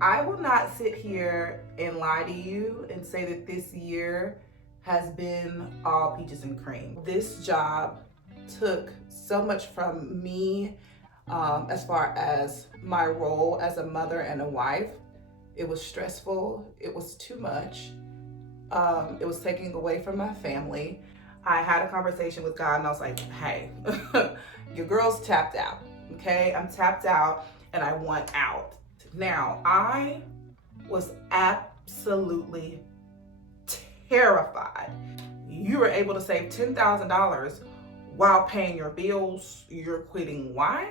I will not sit here and lie to you and say that this year has been all peaches and cream. This job took so much from me as far as my role as a mother and a wife. It was stressful, it was too much. It was taking away from my family. I had a conversation with God and I was like, hey, your girl's tapped out. Okay, I'm tapped out and I want out. Now, I was absolutely terrified. You were able to save $10,000 while paying your bills. You're quitting. Why?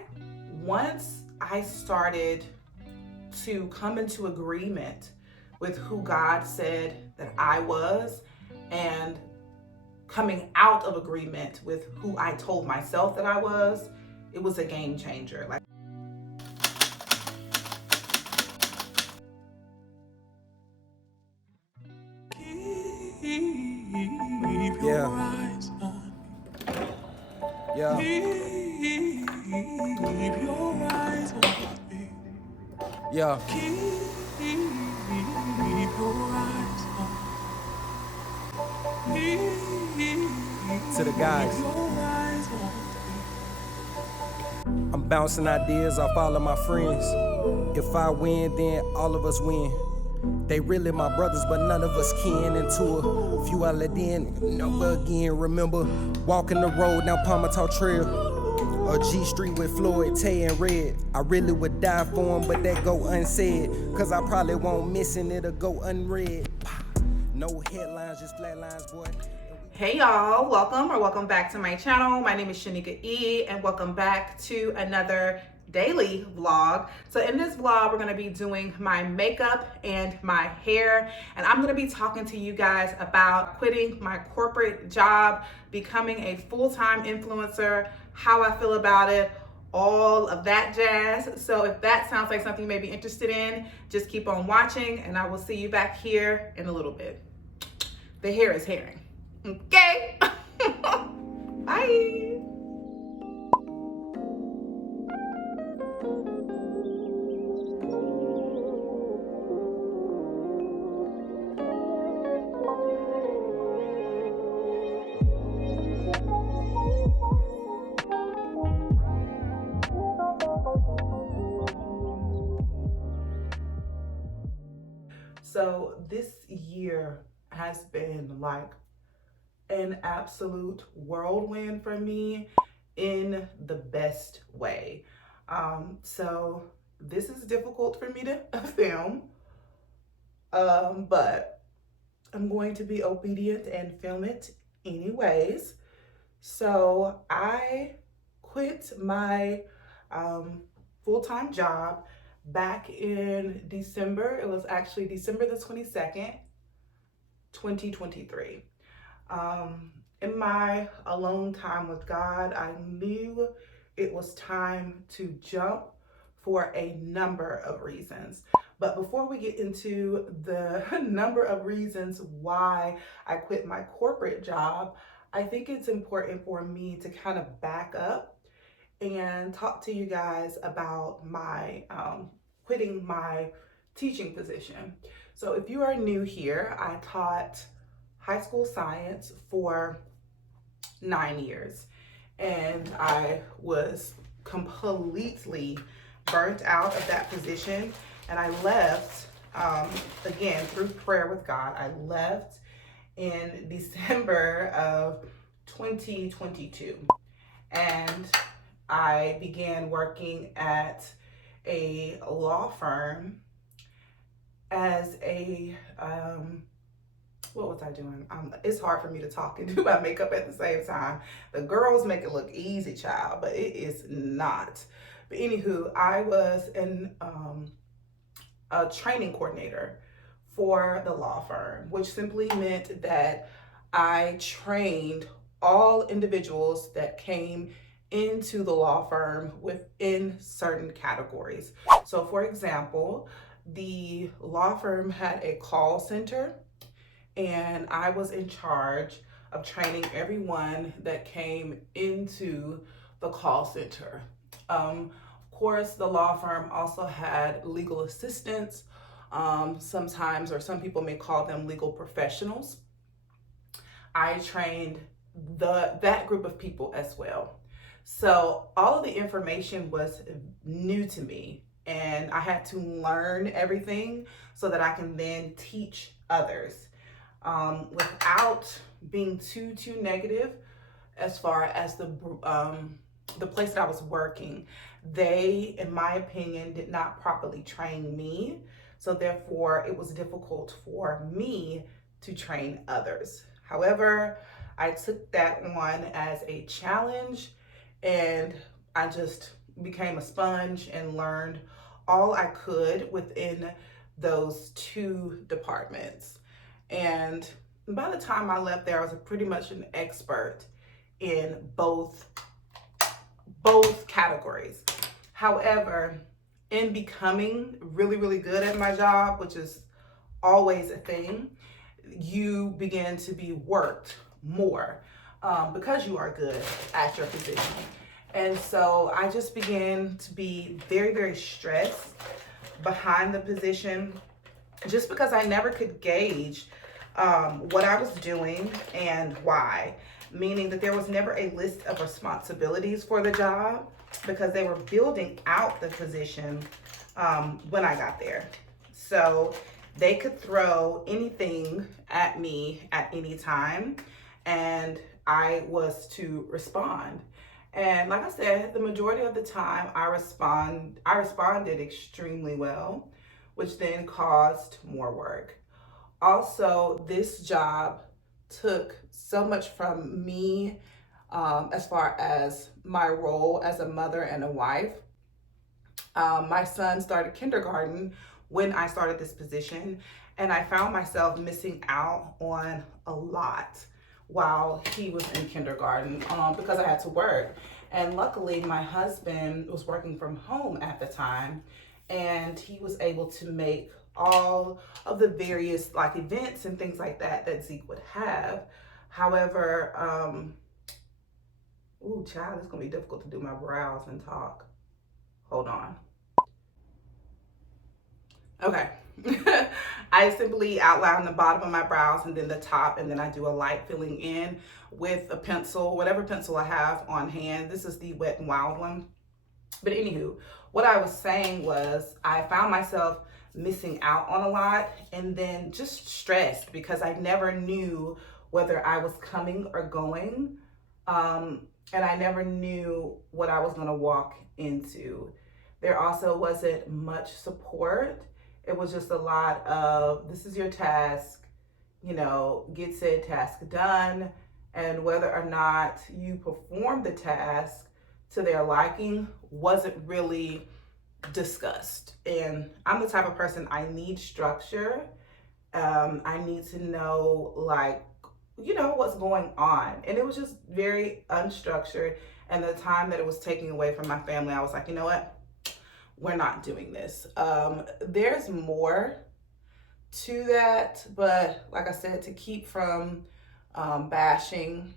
Once I started to come into agreement with who God said that I was and coming out of agreement with who I told myself that I was, it was a game changer. Like, Keep your eyes on me. Keep your eyes on me. Keep your eyes on me. To the guys, Keep your eyes on me. I'm bouncing ideas off all of my friends. If I win, then all of us win. They really my brothers, but none of us kin. Into a few I let in, never again. Remember walking the road down Palmertown Trail, or G Street with Floyd, Tay, and Red. I really would die for him, but that go unsaid. Cause I probably won't miss and it'll go unread. No headlines, just flat lines, boy. hey y'all, welcome back to my channel. My name is Shanika E, and welcome back to another daily vlog. So in this vlog, we're gonna be doing my makeup and my hair, and I'm gonna be talking to you guys about quitting my corporate job, becoming a full-time influencer, how I feel about it, all of that jazz. So if that sounds like something you may be interested in, just keep on watching, and I will see you back here in a little bit. The hair is hairing. Okay? Bye. So this year has been like an absolute whirlwind for me in the best way. So this is difficult for me to film, but I'm going to be obedient and film it anyways. So I quit my full-time job back in December. It was actually December the 22nd, 2023. In my alone time with God, I knew it was time to jump for a number of reasons. But before we get into the number of reasons why I quit my corporate job, I think it's important for me to kind of back up and talk to you guys about my quitting my teaching position. So if you are new here, I taught high school science for 9 years, and I was completely burnt out of that position, and I left again through prayer with God. I left in December of 2022, and I began working at a law firm as a what was I doing? It's hard for me to talk and do my makeup at the same time. The girls make it look easy, child, but it is not. But anywho, I was a training coordinator for the law firm, which simply meant that I trained all individuals that came into the law firm within certain categories. So for example, the law firm had a call center, and I was in charge of training everyone that came into the call center. Of course, the law firm also had legal assistants, sometimes, or some people may call them legal professionals. I trained that group of people as well. So all of the information was new to me, and I had to learn everything so that I can then teach others, without being too negative. As far as the place that I was working, they, in my opinion, did not properly train me. So therefore, it was difficult for me to train others. However, I took that on as a challenge, and I just became a sponge and learned all I could within those two departments. And by the time I left there, I was pretty much an expert in both categories. However, in becoming really good at my job, which is always a thing, you begin to be worked more, because you are good at your position. And so I just began to be very stressed behind the position, just because I never could gauge what I was doing and why. Meaning that there was never a list of responsibilities for the job, because they were building out the position when I got there. So they could throw anything at me at any time, and I was to respond. And like I said, the majority of the time I responded extremely well, which then caused more work. Also, this job took so much from me, as far as my role as a mother and a wife. My son started kindergarten when I started this position, and I found myself missing out on a lot while he was in kindergarten, because I had to work. And luckily, my husband was working from home at the time, and he was able to make all of the various like events and things like that Zeke would have. However, ooh, child, it's gonna be difficult to do my brows and talk. Hold on. Okay. I simply outline the bottom of my brows and then the top, and then I do a light filling in with a pencil, whatever pencil I have on hand. This is the Wet n Wild one. But anywho, what I was saying was I found myself missing out on a lot, and then just stressed because I never knew whether I was coming or going. And I never knew what I was going to walk into. There also wasn't much support. It was just a lot of, this is your task, get said task done. And whether or not you perform the task to their liking wasn't really discussed. And I'm the type of person, I need structure. I need to know, like, what's going on. And it was just very unstructured. And the time that it was taking away from my family, I was like, you know what? We're not doing this. There's more to that, but like I said, to keep from bashing,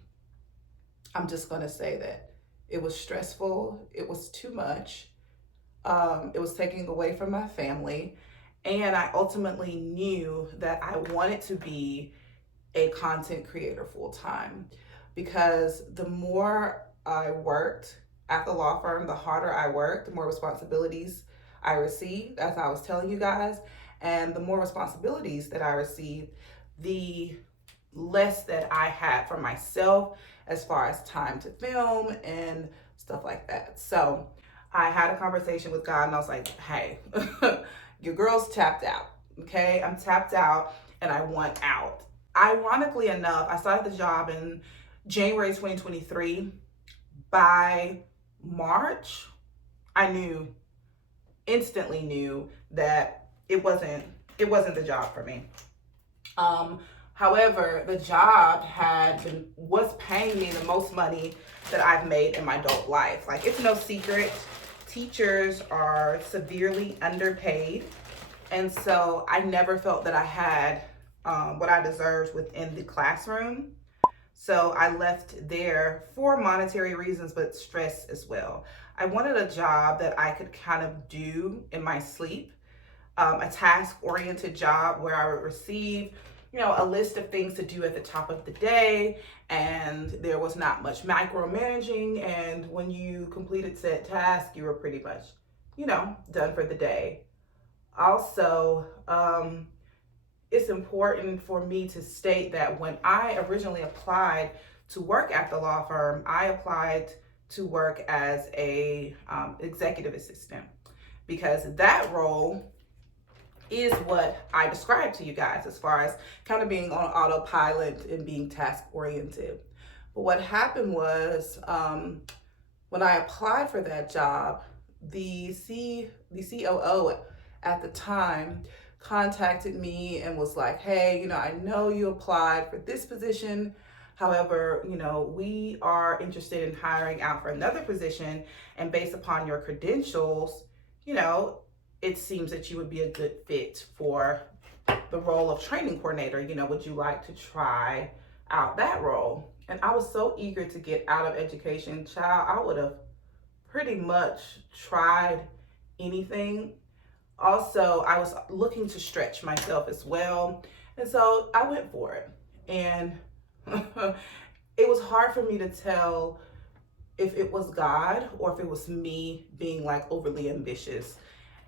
I'm just going to say that it was stressful. It was too much. It was taking away from my family. And I ultimately knew that I wanted to be a content creator full time, because the more I worked at the law firm, the harder I worked, the more responsibilities I received, as I was telling you guys. And the more responsibilities that I received, the less that I had for myself as far as time to film and stuff like that. So I had a conversation with God, and I was like, hey, your girl's tapped out. Okay, I'm tapped out and I want out. Ironically enough, I started the job in January 2023. By March, I instantly knew that it wasn't the job for me. However, the job was paying me the most money that I've made in my adult life. Like, it's no secret, teachers are severely underpaid. And so I never felt that I had what I deserved within the classroom. So I left there for monetary reasons, but stress as well. I wanted a job that I could kind of do in my sleep, a task-oriented job where I would receive, a list of things to do at the top of the day, and there was not much micromanaging. And when you completed said task, you were pretty much, done for the day. Also, it's important for me to state that when I originally applied to work at the law firm, I applied to work as a executive assistant, because that role is what I described to you guys as far as kind of being on autopilot and being task oriented. But what happened was, when I applied for that job, the COO at the time contacted me and was like, "Hey, I know you applied for this position. However, we are interested in hiring out for another position, and based upon your credentials, you know, it seems that you would be a good fit for the role of training coordinator. Would you like to try out that role?" And I was so eager to get out of education. Child, I would have pretty much tried anything. Also, I was looking to stretch myself as well. And so I went for it. And it was hard for me to tell if it was God or if it was me being like overly ambitious.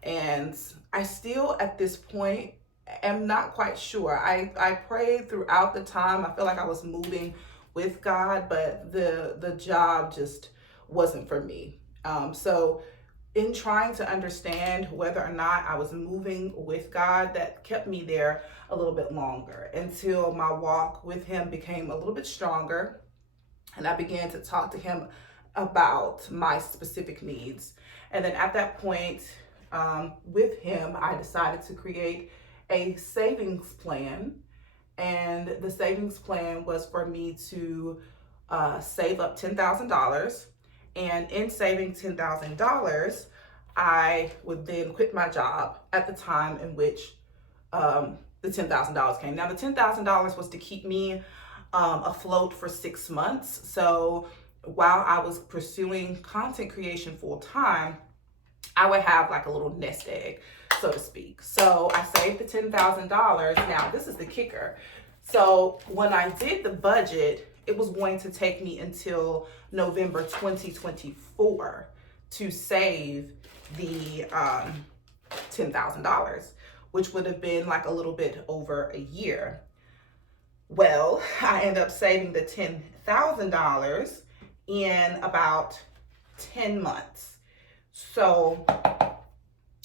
And I still, at this point, am not quite sure. I prayed throughout the time. I feel like I was moving with God, but the job just wasn't for me. So in trying to understand whether or not I was moving with God, that kept me there a little bit longer until my walk with Him became a little bit stronger, and I began to talk to Him about my specific needs. And then at that point, with Him, I decided to create a savings plan. And the savings plan was for me to save up $10,000. And in saving $10,000, I would then quit my job at the time in which the $10,000 came. Now, the $10,000 was to keep me afloat for 6 months. So while I was pursuing content creation full time, I would have like a little nest egg, so to speak. So I saved the $10,000. Now, this is the kicker. So when I did the budget, it was going to take me until November 2024 to save the $10,000, which would have been like a little bit over a year. Well, I ended up saving the $10,000 in about 10 months. So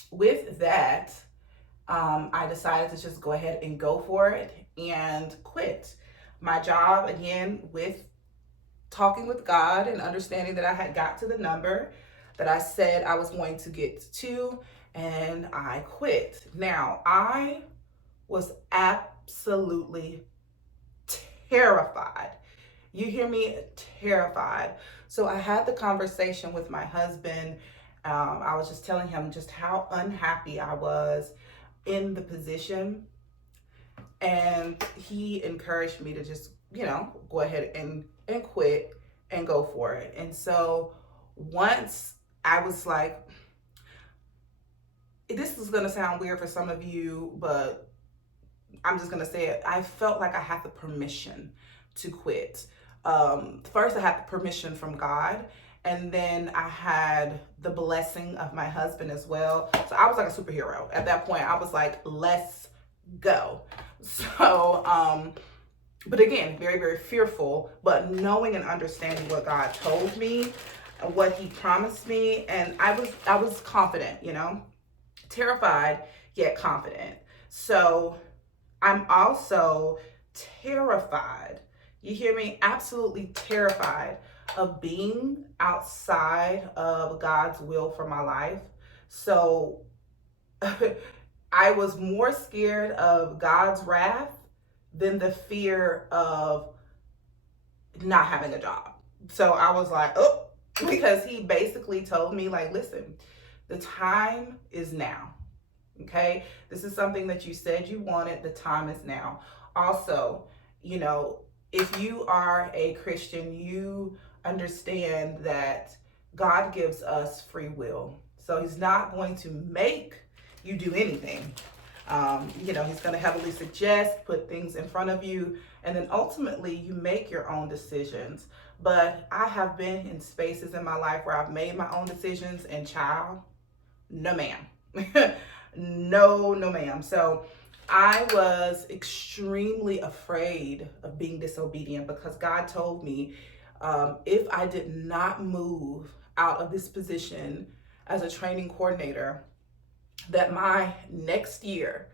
with that, I decided to just go ahead and go for it and quit my job, again, with talking with God and understanding that I had got to the number that I said I was going to get to, and I quit. Now, I was absolutely terrified. You hear me? Terrified. So I had the conversation with my husband. I was just telling him just how unhappy I was in the position. And he encouraged me to just, go ahead and quit and go for it. And so once I was like, this is going to sound weird for some of you, but I'm just going to say it. I felt like I had the permission to quit. First, I had the permission from God, and then I had the blessing of my husband as well. So I was like a superhero. At that point, I was like, let's go. So, but again, very, very fearful, but knowing and understanding what God told me, what He promised me, and I was confident, terrified yet confident. So I'm also terrified. You hear me? Absolutely terrified of being outside of God's will for my life. So I was more scared of God's wrath than the fear of not having a job. So I was like, oh, because He basically told me, like, listen, the time is now. Okay? This is something that you said you wanted. The time is now. Also, if you are a Christian, you understand that God gives us free will. So he's not going to make you do anything. He's going to heavily suggest, put things in front of you, and then ultimately you make your own decisions. But I have been in spaces in my life where I've made my own decisions, and child, no ma'am. No, no ma'am. So I was extremely afraid of being disobedient because God told me if I did not move out of this position as a training coordinator, that my next year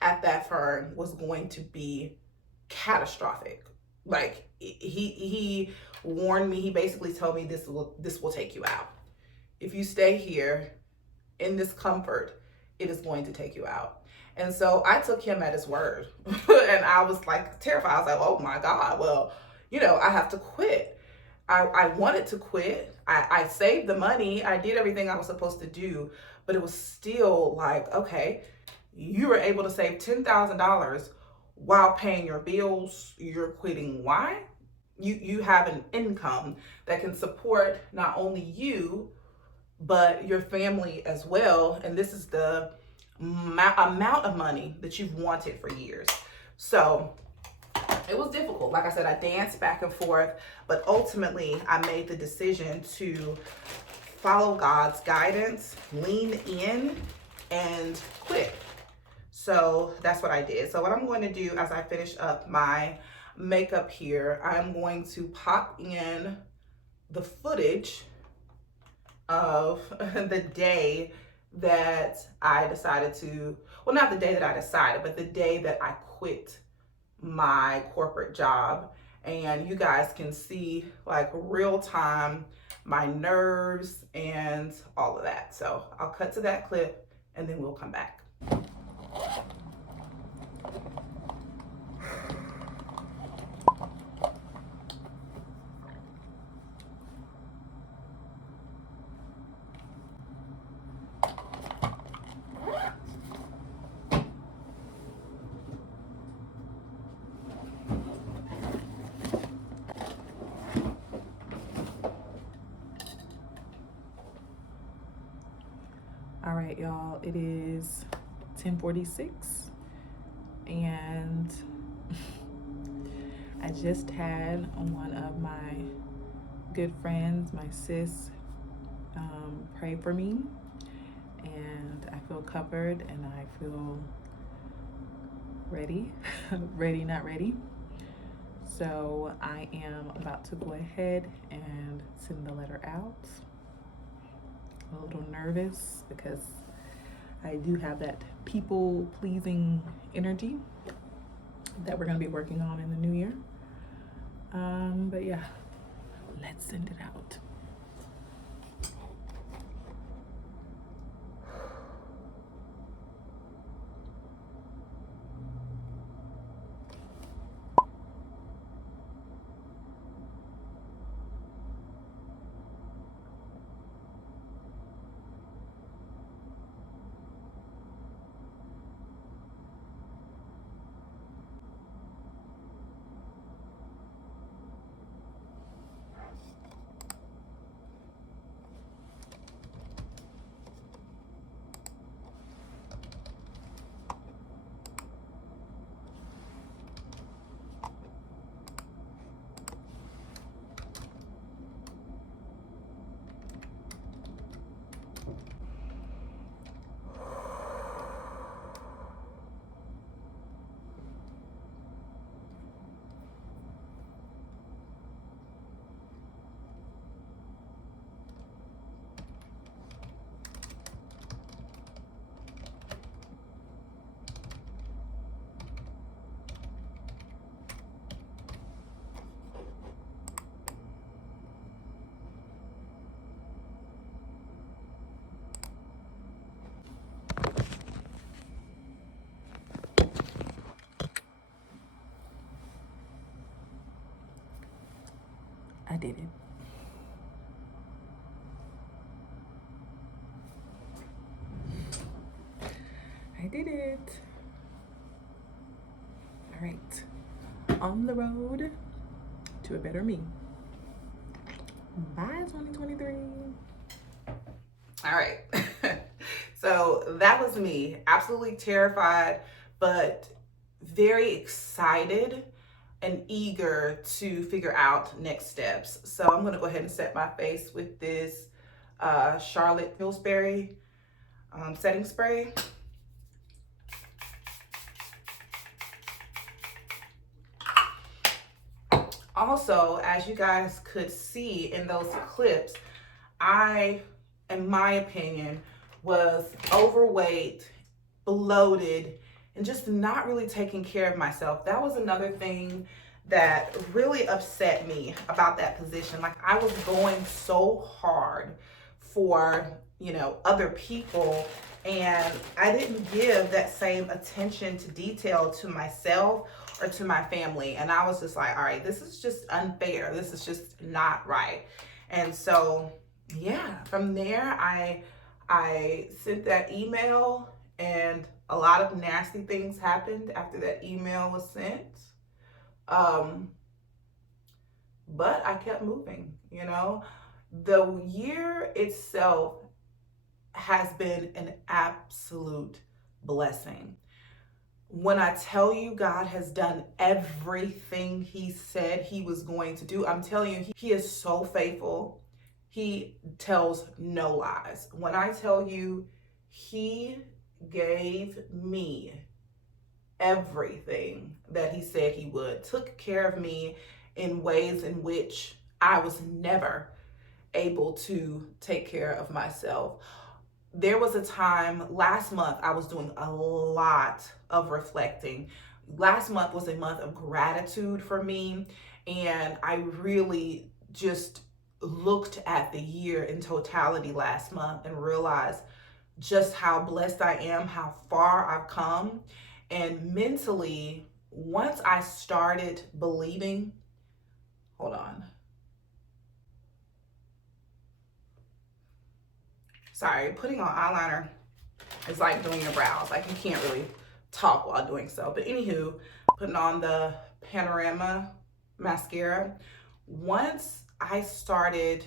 at that firm was going to be catastrophic. Like he warned me. He basically told me this will take you out. If you stay here in this comfort, it is going to take you out. And so I took him at his word. And I was like terrified. I was like, oh my God, well, I have to quit. I wanted to quit. I saved the money. I did everything I was supposed to do, but it was still like, okay, you were able to save $10,000 while paying your bills. You're quitting. Why? You have an income that can support not only you, but your family as well. And this is the amount of money that you've wanted for years. So it was difficult. Like I said, I danced back and forth, but ultimately I made the decision to follow God's guidance, lean in, and quit. So that's what I did. So what I'm going to do as I finish up my makeup here, I'm going to pop in the footage of the day that I decided to, well, not the day that I decided, but the day that I quit my corporate job. And you guys can see like real time my nerves and all of that. So I'll cut to that clip and then we'll come back. All right, y'all, it is 10:46 and I just had one of my good friends, my sis, pray for me, and I feel covered and I feel ready. Ready, not ready. So I am about to go ahead and send the letter out. A little nervous because I do have that people pleasing energy that we're going to be working on in the new year. But yeah, let's send it out. I did it. I did it. All right. On the road to a better me. Bye, 2023. All right. So that was me, absolutely terrified, but very excited and eager to figure out next steps. So I'm going to go ahead and set my face with this Charlotte Pillsbury setting spray. Also, as you guys could see in those clips, I, in my opinion, was overweight, bloated, and just not really taking care of myself. That was another thing that really upset me about that position. Like, I was going so hard for, other people, and I didn't give that same attention to detail to myself or to my family. And I was just like, all right, this is just unfair. This is just not right. And so, yeah, from there, I sent that email, and a lot of nasty things happened after that email was sent. Um, but I kept moving, The year itself has been an absolute blessing. When I tell you God has done everything He said He was going to do, I'm telling you, He is so faithful. He tells no lies. When I tell you, He gave me everything that He said He would, took care of me in ways in which I was never able to take care of myself. There was a time last month I was doing a lot of reflecting. Last month was a month of gratitude for me, and I really just looked at the year in totality last month and realized just how blessed I am, how far I've come. And mentally, once I started believing, hold on. Sorry, putting on eyeliner is like doing your brows. Like, you can't really talk while doing so. But anywho, putting on the Panorama mascara. Once I started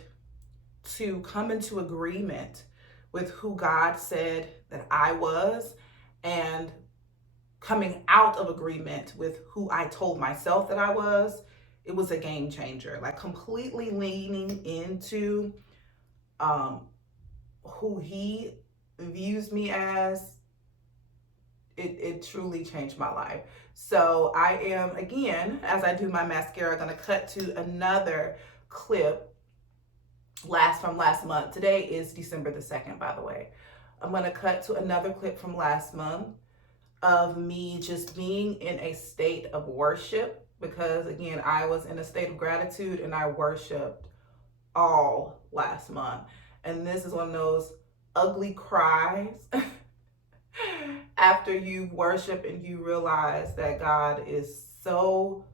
to come into agreement with who God said that I was, and coming out of agreement with who I told myself that I was, it was a game changer. Like, completely leaning into um, who He views me as, it truly changed my life. So I am, again, as I do my mascara, going to cut to another clip from last month. Today is December the 2nd, by the way. I'm going to cut to another clip from last month of me just being in a state of worship, because again, I was in a state of gratitude and I worshiped all last month. And this is one of those ugly cries after you worship and you realize that God is so,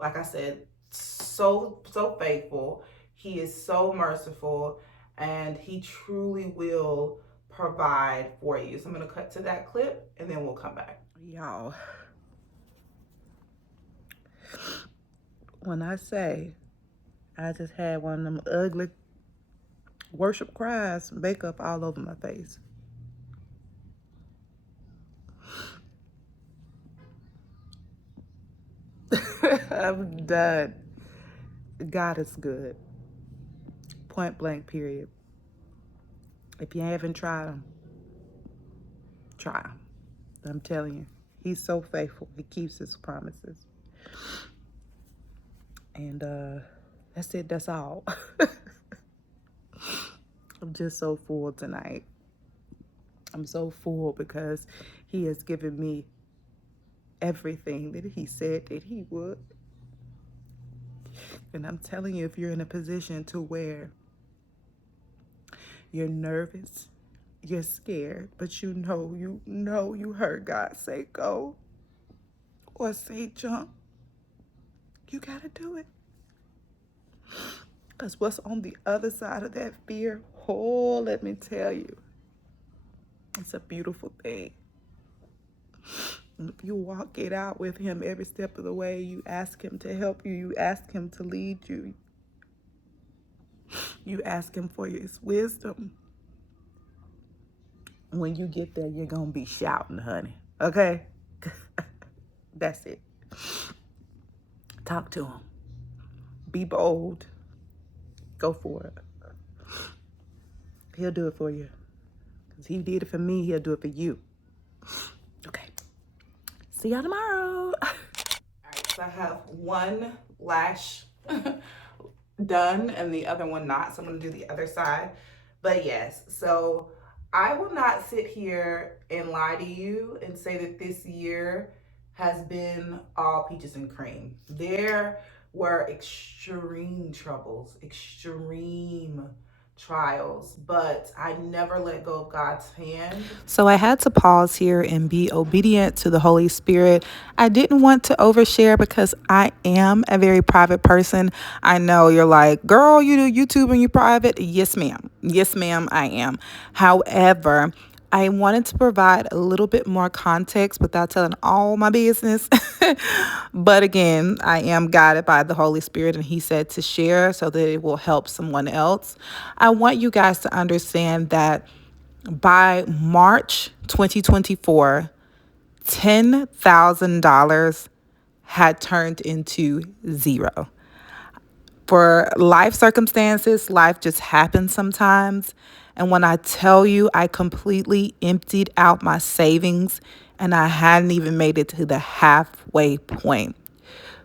like I said, so faithful. He is so merciful, and He truly will provide for you. So I'm going to cut to that clip and then we'll come back. Y'all, when I say I just had one of them ugly worship cries, makeup all over my face. I'm done. God is good. Point blank, period. If you haven't tried Him, try Him. I'm telling you, He's so faithful. He keeps His promises. And that's it. That's all. I'm just so full tonight. I'm so full because He has given me everything that He said that He would. And I'm telling you, if you're in a position to where you're nervous, you're scared, but you heard God say go or say jump, you gotta do it. Because what's on the other side of that fear, oh, let me tell you, it's a beautiful thing. And if you walk it out with Him every step of the way, you ask Him to help you, you ask Him to lead you, you ask Him for His wisdom, When you get there, you're going to be shouting, honey. Okay? That's it. Talk to him. Be bold. Go for it. He'll do it for you. Because he did it for me, he'll do it for you. Okay. See y'all tomorrow. All right, so I have one lash done and the other one not. So I'm going to do the other side. But yes, so I will not sit here and lie to you and say that this year has been all peaches and cream. There were extreme troubles, extreme trials, but I never let go of God's hand. So I had to pause here and be obedient to the Holy Spirit. I didn't want to overshare because I am a very private person. I know you're like, girl, you do YouTube and you private. Yes, ma'am. Yes, ma'am, I am. However, I wanted to provide a little bit more context without telling all my business. But again, I am guided by the Holy Spirit, and He said to share so that it will help someone else. I want you guys to understand that by March 2024, $10,000 had turned into zero. For life circumstances, life just happens sometimes. And when I tell you, I completely emptied out my savings and I hadn't even made it to the halfway point.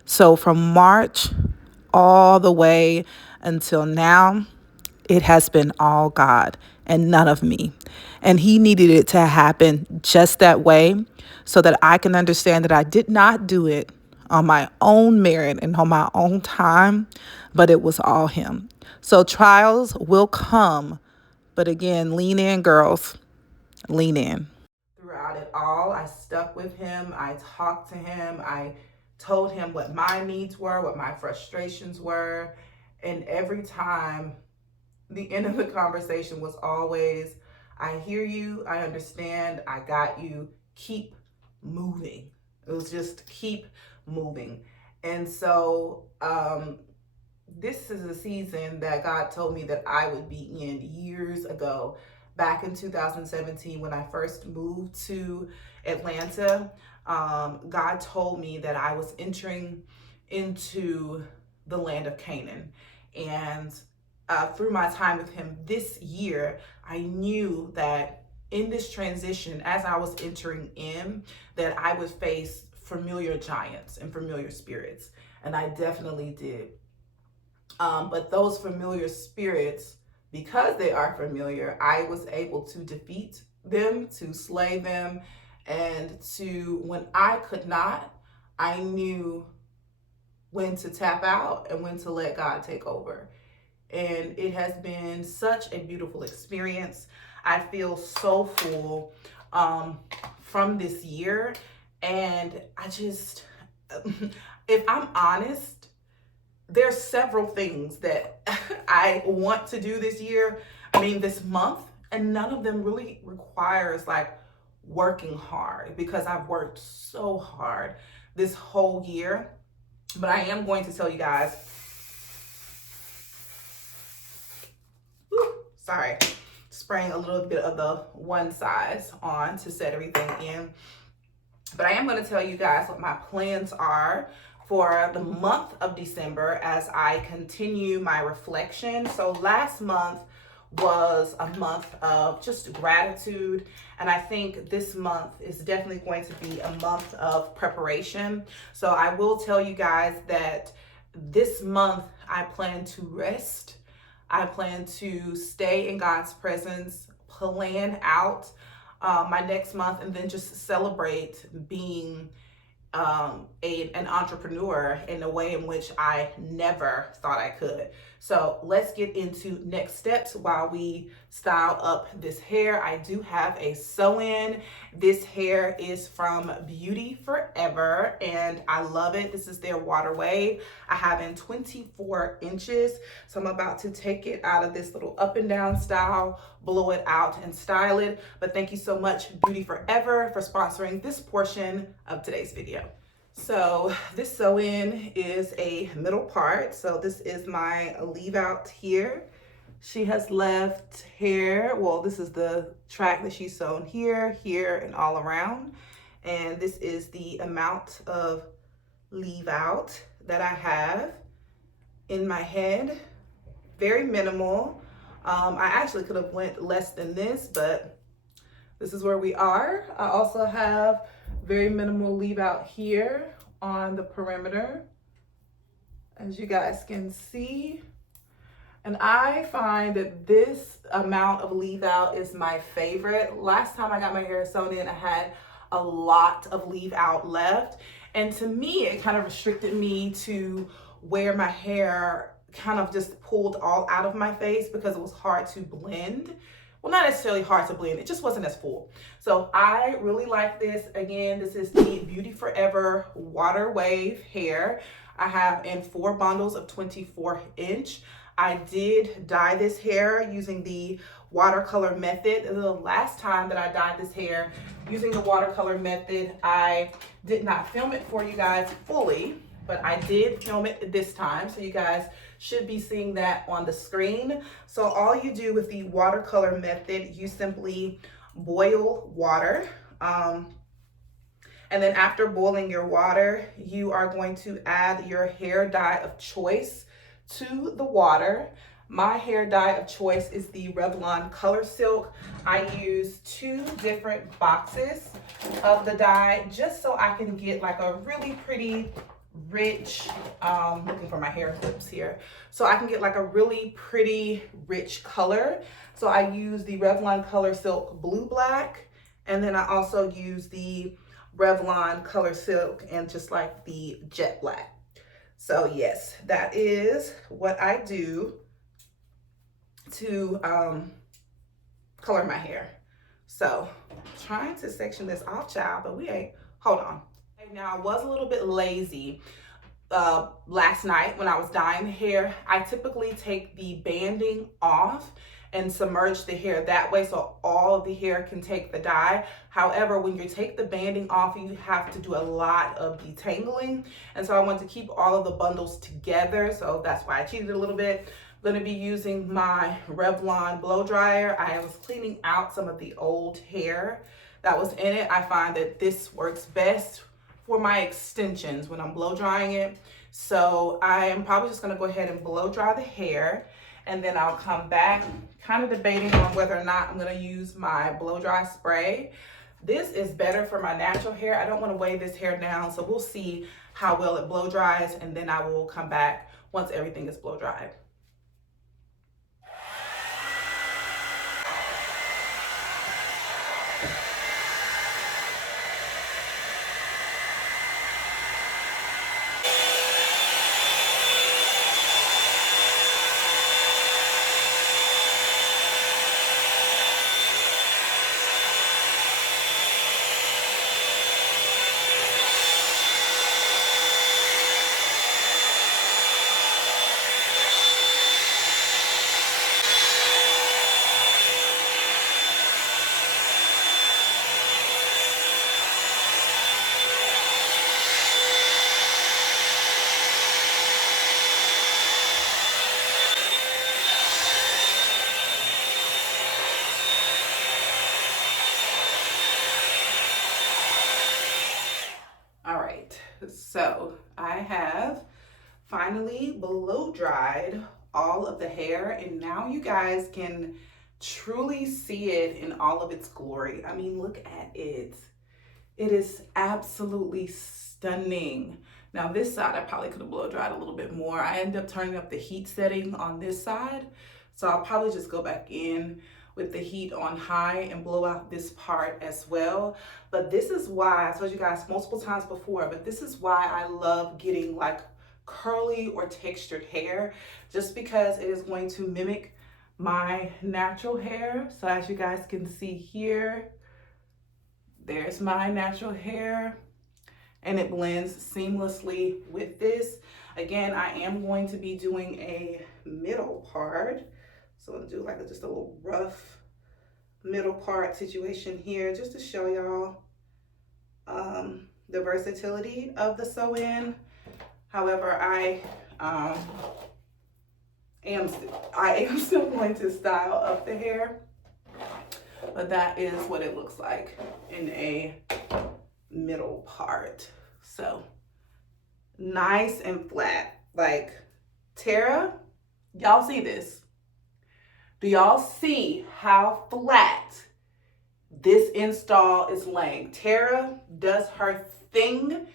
So from March all the way until now, it has been all God and none of me. And He needed it to happen just that way so that I can understand that I did not do it on my own merit and on my own time, but it was all Him. So trials will come, but again, lean in, girls, lean in. Throughout it all, I stuck with Him. I talked to Him. I told Him what my needs were, what my frustrations were. And every time, the end of the conversation was always, I hear you, I understand, I got you, keep moving. It was just keep moving. And so this is a season that God told me that I would be in years ago. Back in 2017, when I first moved to Atlanta, God told me that I was entering into the land of Canaan. And through my time with Him this year, I knew that in this transition, as I was entering in, that I would face familiar giants and familiar spirits. And I definitely did. But those familiar spirits, because they are familiar, I was able to defeat them, to slay them, and to, when I could not, I knew when to tap out and when to let God take over. And it has been such a beautiful experience. I feel so full from this year. And I just, if I'm honest, there's several things that I want to do this year. I mean, this month, and none of them really requires like working hard because I've worked so hard this whole year. But I am going to tell you guys, sorry, spraying a little bit of the One Size on to set everything in. But I am going to tell you guys what my plans are for the month of December as I continue my reflection. So last month was a month of just gratitude. And I think this month is definitely going to be a month of preparation. So I will tell you guys that this month I plan to rest. I plan to stay in God's presence, plan out my next month, and then just celebrate being an entrepreneur in a way in which I never thought I could. So let's get into next steps while we style up this hair. I do have a sew-in. This hair is from Beauty Forever and I love it. This is their water wave. I have in 24 inches. So I'm about to take it out of this little up and down style, blow it out and style it. But thank you so much, Beauty Forever, for sponsoring this portion of today's video. So this sew-in is a middle part. So this is my leave out here. She has left hair. Well, this is the track that she's sewn here, here, and all around. And this is the amount of leave out that I have in my head. Very minimal. I actually could have went less than this, but this is where we are. I also have very minimal leave out here on the perimeter, as you guys can see. And I find that this amount of leave out is my favorite. Last time I got my hair sewn in, I had a lot of leave out left. And to me, it kind of restricted me to where my hair kind of just pulled all out of my face because it was hard to blend. Well, not necessarily hard to blend, it just wasn't as full. So I really like this. Again, this is the Beauty Forever Water Wave hair. I have in 4 bundles of 24-inch. I did dye this hair using the watercolor method. The last time that I dyed this hair using the watercolor method, I did not film it for you guys fully, but I did film it this time. So you guys should be seeing that on the screen. So all you do with the watercolor method, you simply boil water. And then after boiling your water, you are going to add your hair dye of choice to the water. My hair dye of choice is the Revlon Color Silk. I use 2 different boxes of the dye just so I can get like a really pretty rich, looking for my hair clips here. So I can get like a really pretty rich color. So I use the Revlon Color Silk Blue Black. And then I also use the Revlon Color Silk and just like the Jet Black. So yes, that is what I do to color my hair. So I'm trying to section this off, child, but we ain't, hold on. Now I was a little bit lazy last night when I was dyeing the hair. I typically take the banding off and submerge the hair that way so all of the hair can take the dye. However, when you take the banding off, you have to do a lot of detangling. And so I want to keep all of the bundles together. So that's why I cheated a little bit. I'm gonna be using my Revlon blow dryer. I was cleaning out some of the old hair that was in it. I find that this works best for my extensions when I'm blow drying it. So I am probably just gonna go ahead and blow dry the hair, and then I'll come back kind of debating on whether or not I'm gonna use my blow dry spray. This is better for my natural hair. I don't wanna weigh this hair down, so we'll see how well it blow dries, and then I will come back once everything is blow dried. So I have finally blow dried all of the hair, and now you guys can truly see it in all of its glory. I mean, look at it. It is absolutely stunning. Now this side, I probably could have blow dried a little bit more. I ended up turning up the heat setting on this side. So I'll probably just go back in with the heat on high and blow out this part as well. But this is why, I told you guys multiple times before, but this is why I love getting like curly or textured hair, just because it is going to mimic my natural hair. So as you guys can see here, there's my natural hair, and it blends seamlessly with this. Again, I am going to be doing a middle part. So I'll do like just a little rough middle part situation here just to show y'all the versatility of the sew-in. However, I I am still going to style up the hair, but that is what it looks like in a middle part. So nice and flat. Like, Tara, y'all see this? Do y'all see how flat this install is laying? Tara does her thing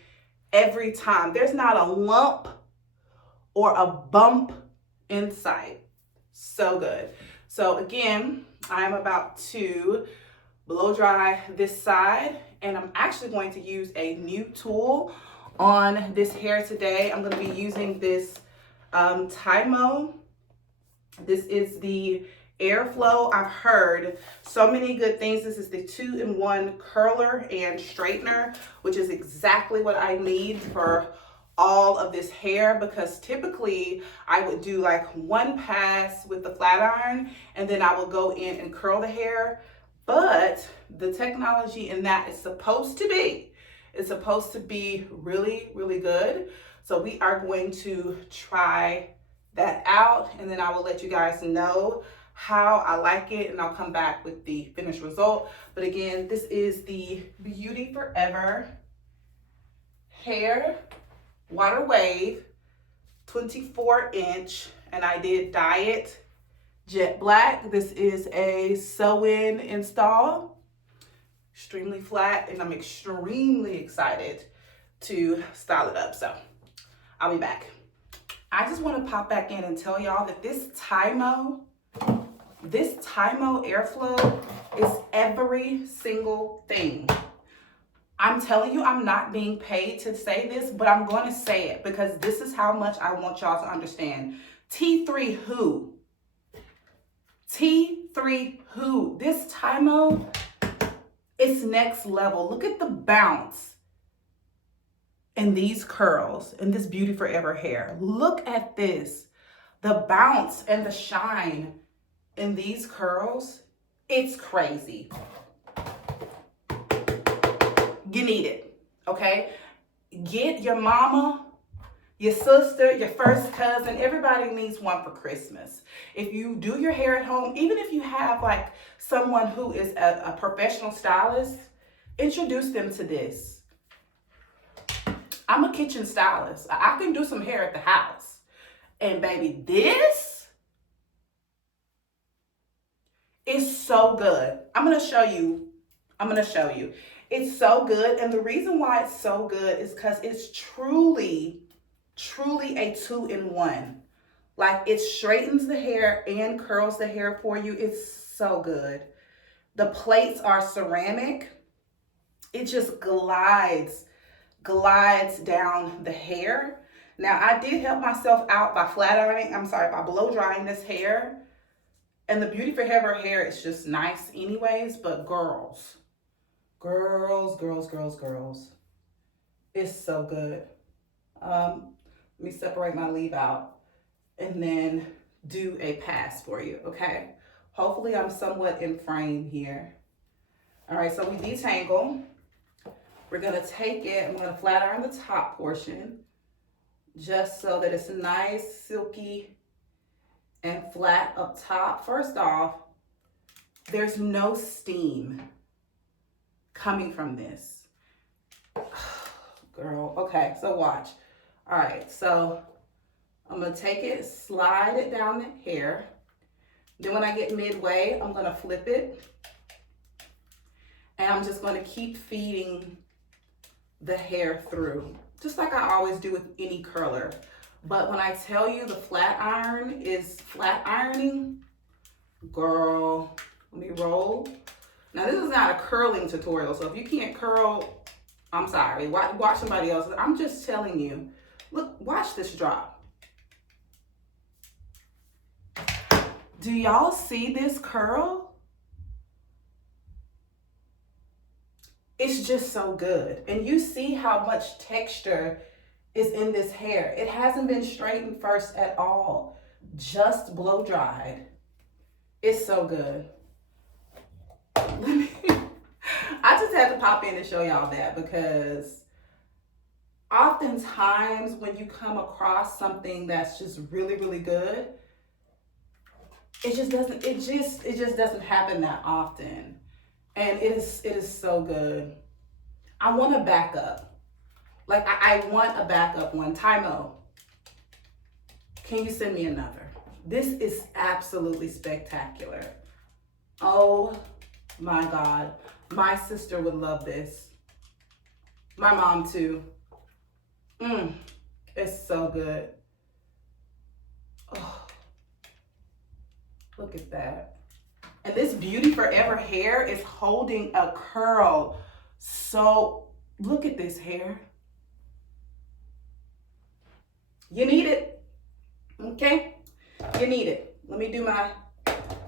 every time. There's not a lump or a bump in sight. So good. So again, I'm about to blow dry this side, and I'm actually going to use a new tool on this hair today. I'm going to be using this Tymo. This is the Airflow. I've heard so many good things. This is the 2-in-1 curler and straightener, which is exactly what I need for all of this hair, because typically I would do like one pass with the flat iron and then I will go in and curl the hair. But the technology in that is supposed to be, it's supposed to be really, really good. So we are going to try that out, and then I will let you guys know how I like it, and I'll come back with the finished result. But again, this is the Beauty Forever Hair Water Wave 24-inch, and I did dye it jet black. This is a sew-in install, extremely flat, and I'm extremely excited to style it up. So I'll be back. I just want to pop back in and tell y'all that this Tymo Airflow is every single thing. I'm telling you, I'm not being paid to say this, but I'm going to say it because this is how much I want y'all to understand. T3 who? T3 who? This Tymo is next level. Look at the bounce in these curls, in this Beauty Forever hair. Look at this. The bounce and the shine in these curls, it's crazy. You need it, okay? Get your mama, your sister, your first cousin. Everybody needs one for Christmas. If you do your hair at home, even if you have like someone who is a professional stylist, introduce them to this. I'm a kitchen stylist. I can do some hair at the house. And baby, this is so good. I'm gonna show you. It's so good. And the reason why it's so good is because it's truly a 2-in-1. Like, it straightens the hair and curls the hair for you. It's so good. The plates are ceramic. It just glides down the hair. Now, I did help myself out by by blow drying this hair. And the Beauty Forever hair is just nice anyways, but girls, it's so good. Let me separate my leave out and then do a pass for you, okay? Hopefully I'm somewhat in frame here. All right, so we detangle. We're gonna take it, I'm gonna flat iron the top portion just so that it's nice, silky, and flat up top. First off, there's no steam coming from this. Girl, okay, so watch. All right, so I'm gonna take it, slide it down the hair. Then when I get midway, I'm gonna flip it. And I'm just gonna keep feeding the hair through, just like I always do with any curler. But when I tell you the flat iron is flat ironing, girl, let me roll. Now, this is not a curling tutorial, so if you can't curl, I'm sorry. Watch somebody else. I'm just telling you. Look, watch this drop. Do y'all see this curl? It's just so good. And you see how much texture is in this hair. It hasn't been straightened first at all. Just blow dried. It's so good. I just had to pop in and show y'all that, because oftentimes when you come across something that's just really, really good, it just doesn't happen that often. And it is so good. I want a backup. Like I want a backup one. Tymo, can you send me another? This is absolutely spectacular. Oh my God. My sister would love this. My mom too. It's so good. Oh, look at that. And this Beauty Forever hair is holding a curl. So look at this hair. You need it. Okay? You need it. Let me do my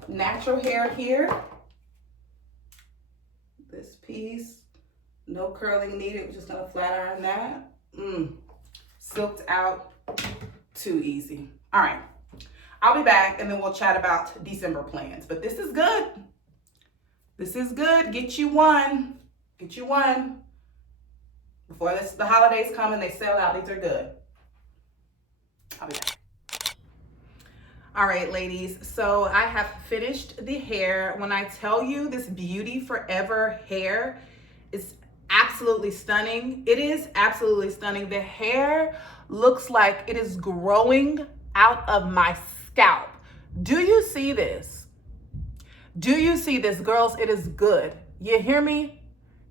natural hair here. This piece. No curling needed. We're just gonna flat iron that. Silked out. Too easy. All right. I'll be back and then we'll chat about December plans. But this is good. This is good. Get you one. Get you one. Before the holidays come and they sell out, these are good. I'll be back. All right, ladies. So I have finished the hair. When I tell you this Beauty Forever hair is absolutely stunning. It is absolutely stunning. The hair looks like it is growing out of my scalp. Do you see this? Do you see this, girls? It is good. You hear me?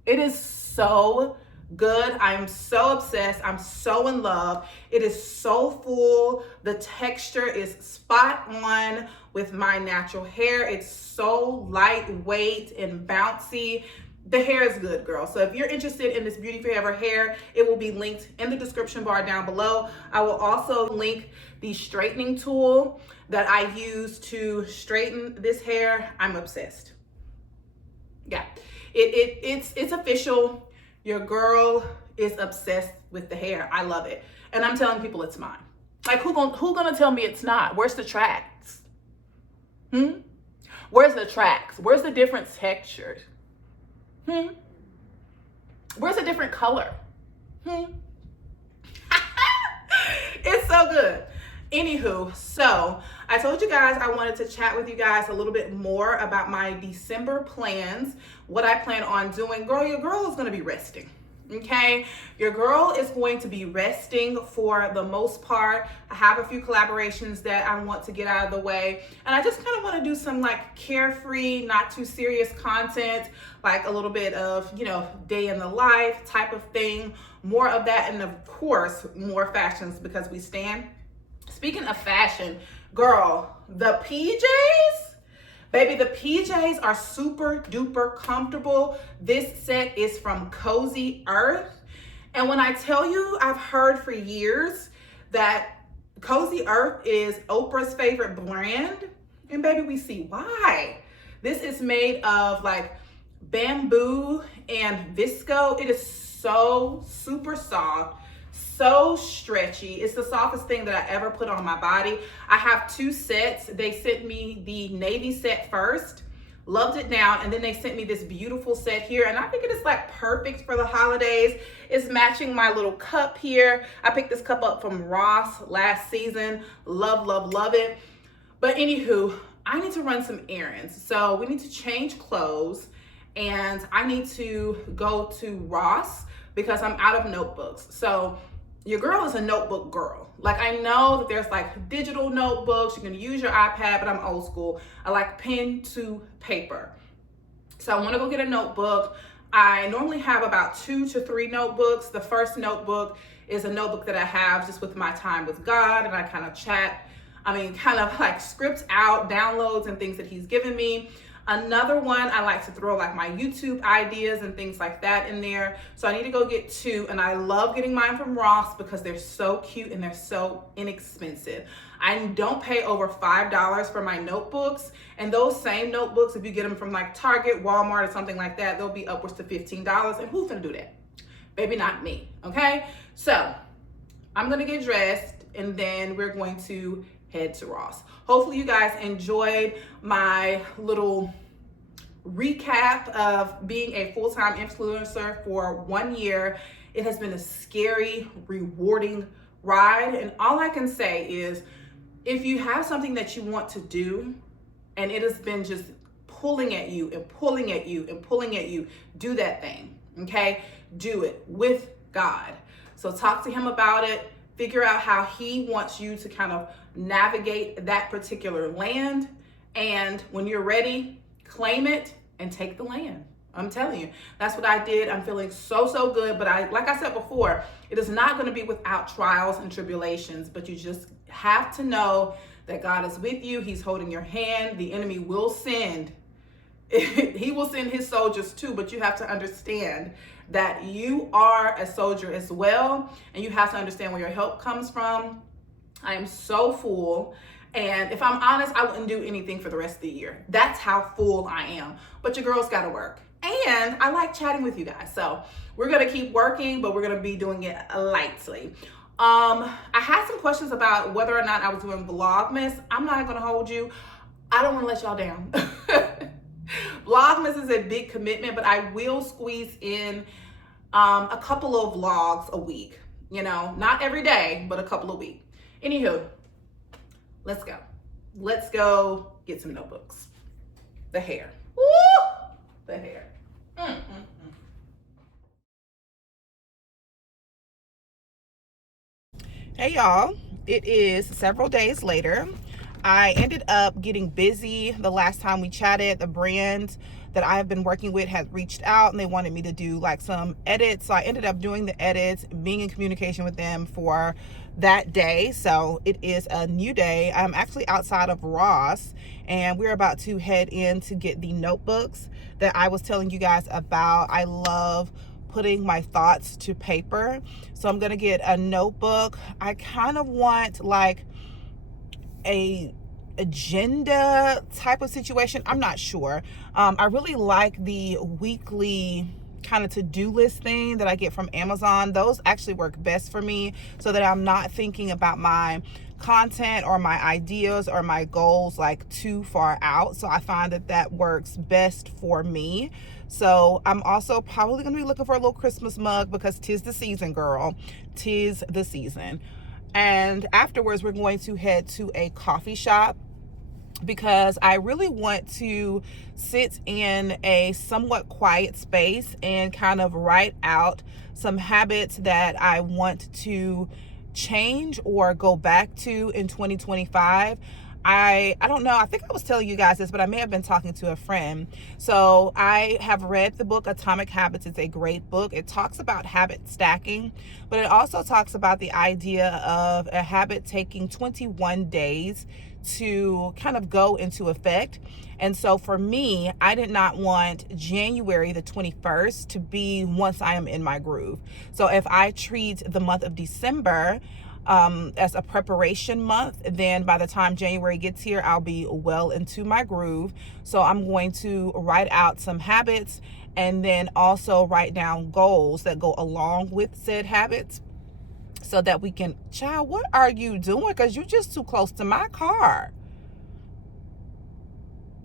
It is so good. I'm so obsessed. I'm so in love. It is so full. The texture is spot on with my natural hair. It's so lightweight and bouncy. The hair is good, girl. So if you're interested in this Beauty Forever hair, it will be linked in the description bar down below. I will also link the straightening tool that I use to straighten this hair. I'm obsessed. Yeah, it's official. Your girl is obsessed with the hair. I love it. And I'm telling people it's mine. Like who gonna tell me it's not? Where's the tracks? Where's the tracks? Where's the different textures? Where's a different color? It's so good. Anywho, so I told you guys I wanted to chat with you guys a little bit more about my December plans, what I plan on doing. Girl, your girl is going to be resting. Okay, your girl is going to be resting for the most part. I have a few collaborations that I want to get out of the way, and I just kind of want to do some like carefree, not too serious content, like a little bit of, day in the life type of thing, more of that, and of course more fashions because we stand. Speaking of fashion, girl, the PJs, baby, the PJs are super duper comfortable. This set is from Cozy Earth. And when I tell you, I've heard for years that Cozy Earth is Oprah's favorite brand. And baby, we see why. This is made of like bamboo and visco. It is so super soft, so stretchy. It's the softest thing that I ever put on my body. I have two sets. They sent me the navy set first, loved it down, and then they sent me this beautiful set here, and I think it is like perfect for the holidays. It's matching my little cup here. I picked this cup up from Ross last season. Love, love, love it. But anywho, I need to run some errands. So we need to change clothes, and I need to go to Ross because I'm out of notebooks. So your girl is a notebook girl. Like, I know that there's like digital notebooks. You can use your iPad, but I'm old school. I like pen to paper. So I want to go get a notebook. I normally have about 2 to 3 notebooks. The first notebook is a notebook that I have just with my time with God, and I kind of like script out downloads and things that he's given me. Another one, I like to throw like my YouTube ideas and things like that in there. So I need to go get 2, and I love getting mine from Ross because they're so cute and they're so inexpensive. I don't pay over $5 for my notebooks, and those same notebooks, if you get them from like Target, Walmart, or something like that, they'll be upwards to $15, and who's gonna do that? Maybe not me, okay? So I'm gonna get dressed, and then we're going to head to Ross. Hopefully you guys enjoyed my little recap of being a full-time influencer for 1 year. It has been a scary, rewarding ride. And all I can say is if you have something that you want to do, and it has been just pulling at you and pulling at you and pulling at you, do that thing, okay? Do it with God. So talk to him about it. Figure out how he wants you to kind of navigate that particular land. And when you're ready, claim it and take the land. I'm telling you, that's what I did. I'm feeling so good. But like I said before, it is not going to be without trials and tribulations, but you just have to know that God is with you. He's holding your hand. The enemy will send, he will send his soldiers too, but you have to understand that you are a soldier as well, and you have to understand where your help comes from. I am so full, and if I'm honest, I wouldn't do anything for the rest of the year. That's how full I am. But your girl's got to work, and I like chatting with you guys, so we're gonna keep working, but we're gonna be doing it lightly. I had some questions about whether or not I was doing Vlogmas. I'm not gonna hold you. I don't want to let y'all down. Vlogmas is a big commitment, but I will squeeze in a couple of vlogs a week. You know, not every day, but a couple a week. Anywho, let's go. Let's go get some notebooks. The hair. Woo! The hair. Hey y'all, it is several days later. I ended up getting busy the last time we chatted. The brand that I have been working with had reached out and they wanted me to do like some edits. So I ended up doing the edits, being in communication with them for that day. So it is a new day. I'm actually outside of Ross and we're about to head in to get the notebooks that I was telling you guys about. I love putting my thoughts to paper. So I'm gonna get a notebook. I kind of want like a agenda type of situation. I'm not sure. I really like the weekly kind of to-do list thing that I get from Amazon. Those actually work best for me so that I'm not thinking about my content or my ideas or my goals like too far out. So I find that that works best for me. So I'm also probably gonna be looking for a little Christmas mug because 'tis the season, girl. 'Tis the season. And afterwards, we're going to head to a coffee shop because I really want to sit in a somewhat quiet space and kind of write out some habits that I want to change or go back to in 2025. I don't know, I think I was telling you guys this, but I may have been talking to a friend. So I have read the book Atomic Habits. It's a great book. It talks about habit stacking, but it also talks about the idea of a habit taking 21 days to kind of go into effect. And so for me, I did not want January the 21st to be once I am in my groove. So if I treat the month of December as a preparation month, then by the time January gets here, I'll be well into my groove. So I'm going to write out some habits and then also write down goals that go along with said habits so that we can, child, what are you doing? Because you're just too close to my car.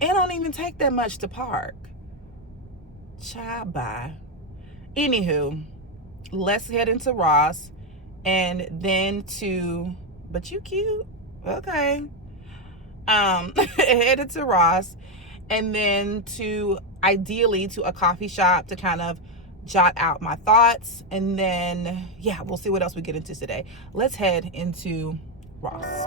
It don't even take that much to park. Child, bye. Anywho, let's head into Ross and then to, but you cute, okay. Headed to Ross and then to ideally to a coffee shop to kind of jot out my thoughts, and then yeah, we'll see what else we get into today. Let's head into Ross.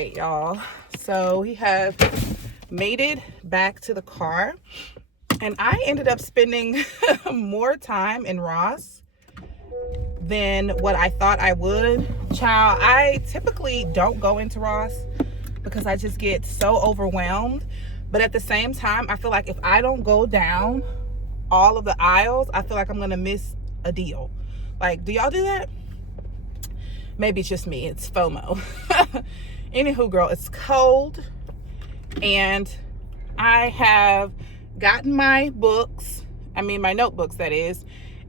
right, y'all. So we have made it back to the car, and I ended up spending more time in Ross than what I thought I would. Child, I typically don't go into Ross because I just get so overwhelmed. But at the same time, I feel like if I don't go down all of the aisles, I feel like I'm gonna miss a deal. Like, do y'all do that? Maybe it's just me. It's FOMO. Anywho, girl, it's cold, and I have gotten my books, my notebooks, that is,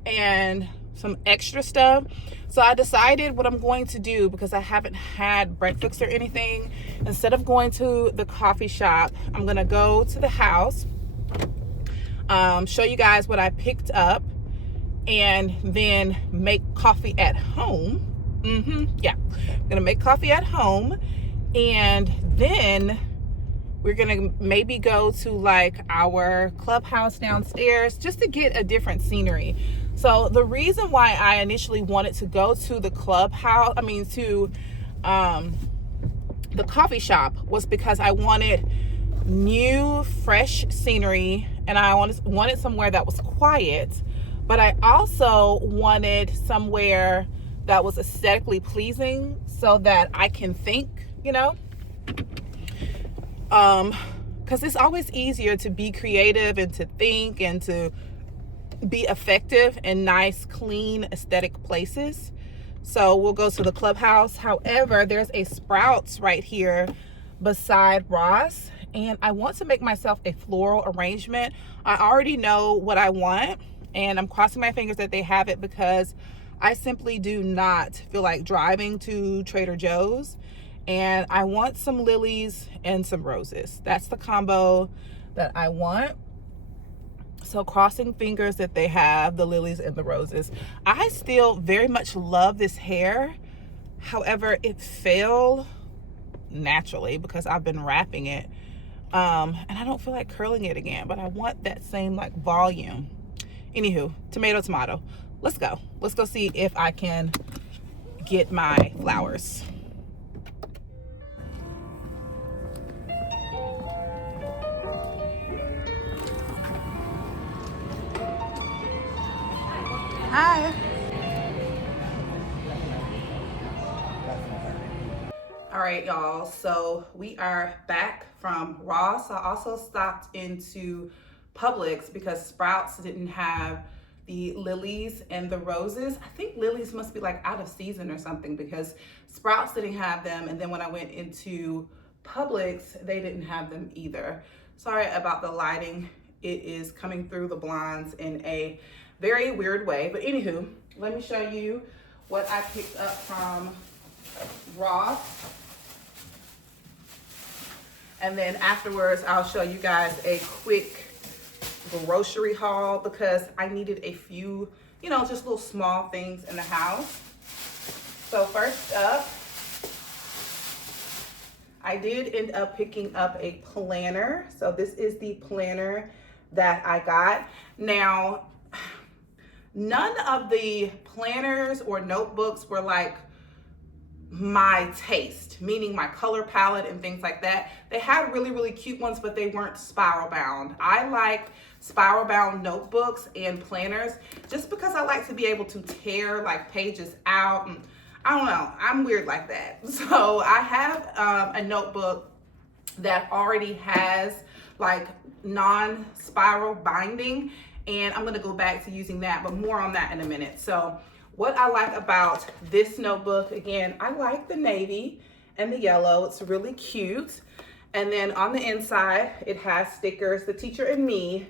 and some extra stuff. So I decided what I'm going to do, because I haven't had breakfast or anything. Instead of going to the coffee shop, I'm gonna go to the house, show you guys what I picked up, and then make coffee at home. Yeah, I'm gonna make coffee at home, and then we're gonna maybe go to like our clubhouse downstairs just to get a different scenery. So the reason why I initially wanted to go to the clubhouse, to the coffee shop, was because I wanted new, fresh scenery, and I wanted somewhere that was quiet, but I also wanted somewhere that was aesthetically pleasing so that I can think, because it's always easier to be creative and to think and to be effective in nice, clean, aesthetic places. So we'll go to the clubhouse. However, there's a Sprouts right here beside Ross, and I want to make myself a floral arrangement. I already know what I want, and I'm crossing my fingers that they have it, because I simply do not feel like driving to Trader Joe's, and I want some lilies and some roses. That's the combo that I want. So crossing fingers that they have the lilies and the roses. I still very much love this hair. However, it fell naturally because I've been wrapping it. And I don't feel like curling it again, but I want that same like volume. Anywho, tomato. Let's go. Let's go see if I can get my flowers. Hi. All right, y'all. So we are back from Ross. I also stopped into Publix because Sprouts didn't have the lilies and the roses. I think lilies must be like out of season or something, because Sprouts didn't have them. And then when I went into Publix, they didn't have them either. Sorry about the lighting. It is coming through the blinds in a very weird way. But anywho, let me show you what I picked up from Ross. And then afterwards, I'll show you guys a quick grocery haul, because I needed a few, just little small things in the house. So first up, I did end up picking up a planner. So this is the planner that I got. Now, none of the planners or notebooks were like my taste, meaning my color palette and things like that. They had really, really cute ones, but they weren't spiral bound. I like spiral bound notebooks and planners just because I like to be able to tear like pages out, and I don't know, I'm weird like that. So I have a notebook that already has like non-spiral binding, and I'm gonna go back to using that, but more on that in a minute. So what I like about this notebook, again, I like the navy and the yellow. It's really cute. And then on the inside, it has stickers. The teacher in me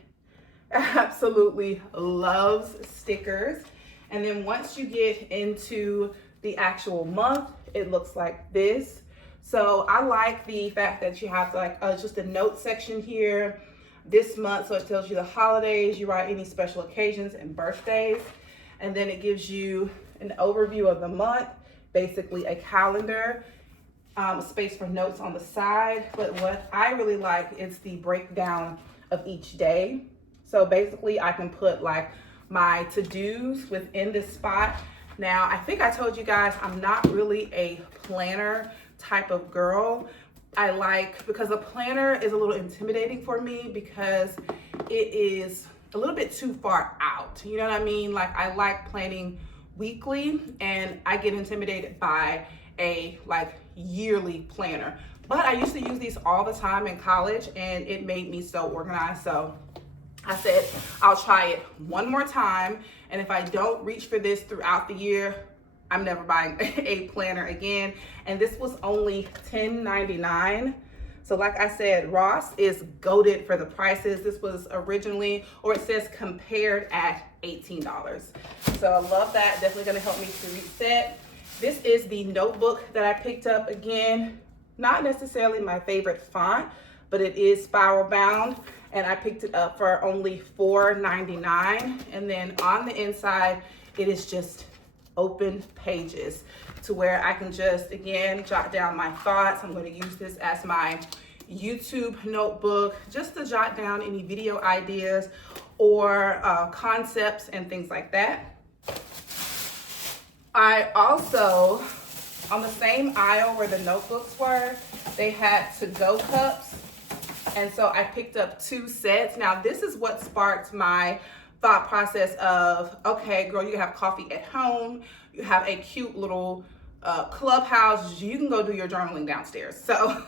absolutely loves stickers. And then once you get into the actual month, it looks like this. So I like the fact that you have like just a note section here this month. So it tells you the holidays, you write any special occasions and birthdays. And then it gives you an overview of the month, basically a calendar, space for notes on the side. But what I really like is the breakdown of each day. So basically I can put like my to-dos within this spot. Now, I think I told you guys I'm not really a planner type of girl. I like, because a planner is a little intimidating for me because it is a little bit too far out. You know what I mean? Like, I like planning weekly, and I get intimidated by a like yearly planner. But I used to use these all the time in college, and it made me so organized. So I said, I'll try it one more time. And if I don't reach for this throughout the year, I'm never buying a planner again. And this was only $10.99. So like I said, Ross is goated for the prices. This was originally, or it says compared at $18. So I love that. Definitely gonna help me to reset. This is the notebook that I picked up again. Not necessarily my favorite font, but it is spiral bound. And I picked it up for only $4.99. And then on the inside, it is just open pages to where I can just, again, jot down my thoughts. I'm going to use this as my YouTube notebook, just to jot down any video ideas or concepts and things like that. I also, on the same aisle where the notebooks were, they had to-go cups. And so I picked up 2 sets. Now, this is what sparked my thought process of, okay, girl, you have coffee at home, you have a cute little clubhouse, you can go do your journaling downstairs. So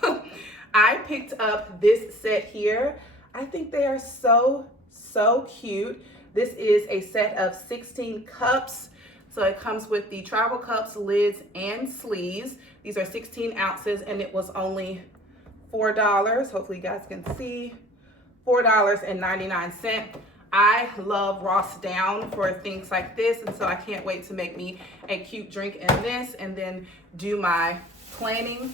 I picked up this set here. I think they are so, so cute. This is a set of 16 cups. So it comes with the travel cups, lids, and sleeves. These are 16 ounces, and it was only $4. Hopefully you guys can see, $4.99. I love Ross Down for things like this, and so I can't wait to make me a cute drink in this and then do my planning.